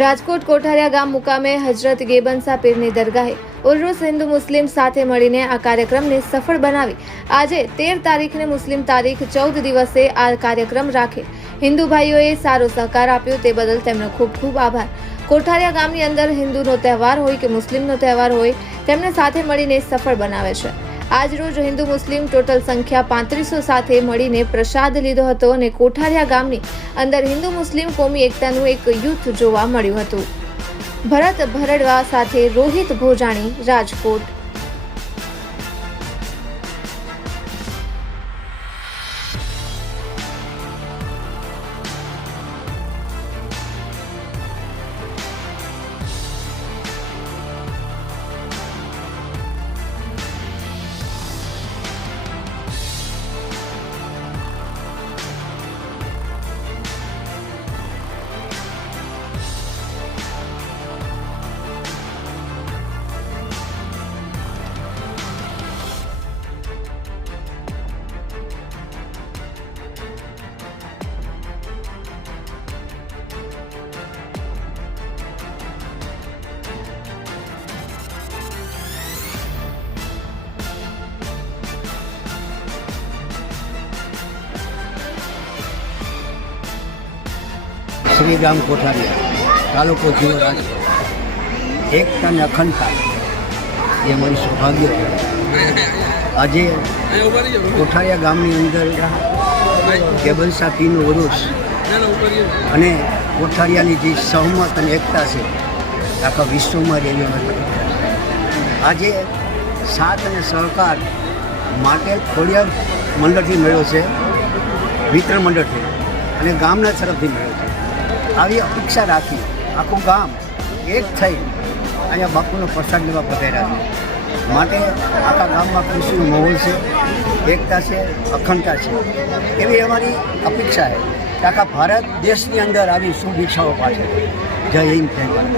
રાજકોટ કોઠારિયા ગામ મુકામે હજરત ગેબનસા પીરની દરગાહે ઉર્સ હિન્દુ મુસ્લિમ સાથે મળીને આ કાર્યક્રમને સફળ બનાવી આજે 13 તારીખને મુસ્લિમ તારીખ 14 દિવસે આ કાર્યક્રમ રાખે હિન્દુ ભાઈઓએ સારો સહકાર આપ્યો તે બદલ તેમનો ખૂબ ખૂબ આભાર। કોઠારિયા ગામની અંદર હિન્દુનો તહેવાર હોય કે મુસ્લિમનો તહેવાર હોય તેમને સાથે મળીને સફળ બનાવે છે। આજ રોજ હિન્દુ મુસ્લિમ ટોટલ સંખ્યા 3500 સાથે મળીને પ્રસાદ લીધો હતો અને કોઠારિયા ગામની અંદર હિન્દુ મુસ્લિમ કોમી એકતાનું એક યુથ જોવા મળ્યું હતું। ભરત ભરડવા સાથે રોહિત ભોજાણી, રાજકોટ। श्री गाम कोठारिया तालुको जिल्लो राजकोट। एकता ने अखंडता ये मरी सौभाग्य है। आज कोठारिया गामनी अंदर गेबनसा पीरनो उर्स अने कोठारियानी जे सहमत अने एकता है आखा विश्व में रेली आज साथ अने सहकार माटे खोडियार मंडळ मळ्यो छे, वितरण मंडळ थी अने गामना तरफथी मळ्यो छे। આવી અપેક્ષા રાખી આખું ગામ એક થઈ અહીંયા બાપુનો પ્રસાદ લેવા પધાર્યા છે। માટે આખા ગામમાં ખુશીનો માહોલ છે, એકતા છે, અખંડતા છે। એવી અમારી અપેક્ષા છે કે આખા ભારત દેશની અંદર આવી શુભેચ્છાઓ પાછળ। જય હિન્દ, જય ભારત।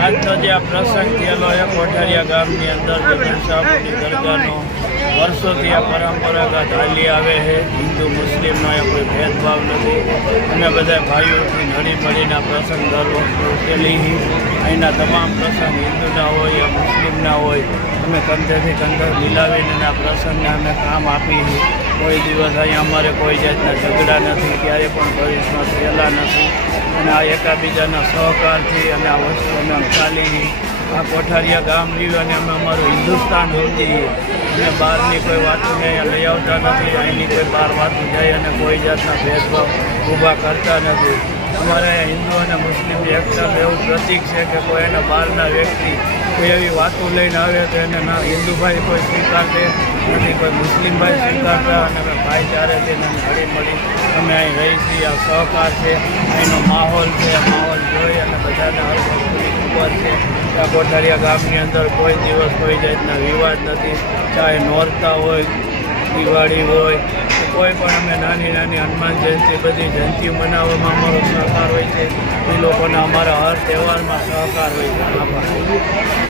આજનો જે આ પ્રસંગ થયેલો એ કોઠારિયા ગામની અંદર ગેબનસાની દરગાહનો વર્ષોથી આ પરંપરાગત હાલી આવે છે। હિન્દુ મુસ્લિમનો એ કોઈ ભેદભાવ નથી। અમે બધા ભાઈઓથી હળી મળીને આ પ્રસંગ દર વર્ષે ઉકેલી। અહીંના તમામ પ્રસંગ હિન્દુના હોય યા મુસ્લિમના હોય અમે કંધેથી કંધે મિલાવીને આ પ્રસંગને અમે કામ આપી। કોઈ દિવસ અહીંયા અમારે કોઈ જાતના ઝઘડા નથી, ક્યારેય પણ ભવિષ્યમાં થયેલા નથી અને આ એકાબીજાના સહકારથી અને આ વસ્તુ અમે ચાલી। આ કોઠારિયા ગામ રહ્યું અને અમે અમારું હિન્દુસ્તાન સમજીએ અને બહારની કોઈ વાતોને લઈ આવતા નથી। અહીંની કોઈ બહાર વાતો જાય અને કોઈ જાતના ભેદભાવ ઊભા કરતા નથી। અમારે હિન્દુ અને મુસ્લિમની એકતાનું એવું પ્રતીક છે કે કોઈ એના બહારના વ્યક્તિ કોઈ એવી વાતો લઈને આવે તો એને ના હિન્દુભાઈ કોઈ સ્વીકારતે નથી, કોઈ મુસ્લિમભાઈ સ્વીકારતા અને અમે ભાઈચારેથી અને હળી મળી અમે અહીં રહી છીએ। આ સહકાર છે, અહીંનો માહોલ છે, માહોલ જોઈ અને બધાને હર વસ્તુની ખબર છે કે આ કોઠારિયા ગામની અંદર કોઈ દિવસ કોઈ જાતના વિવાદ નથી। ચાહે નોરતા હોય, દિવાળી હોય કે કોઈ પણ અમે નાની નાની હનુમાન જયંતિ બધી જયંતિઓ મનાવવામાં અમારો સહકાર હોય છે। એ લોકોના અમારા હર તહેવારમાં સહકાર હોય છે। આભાર।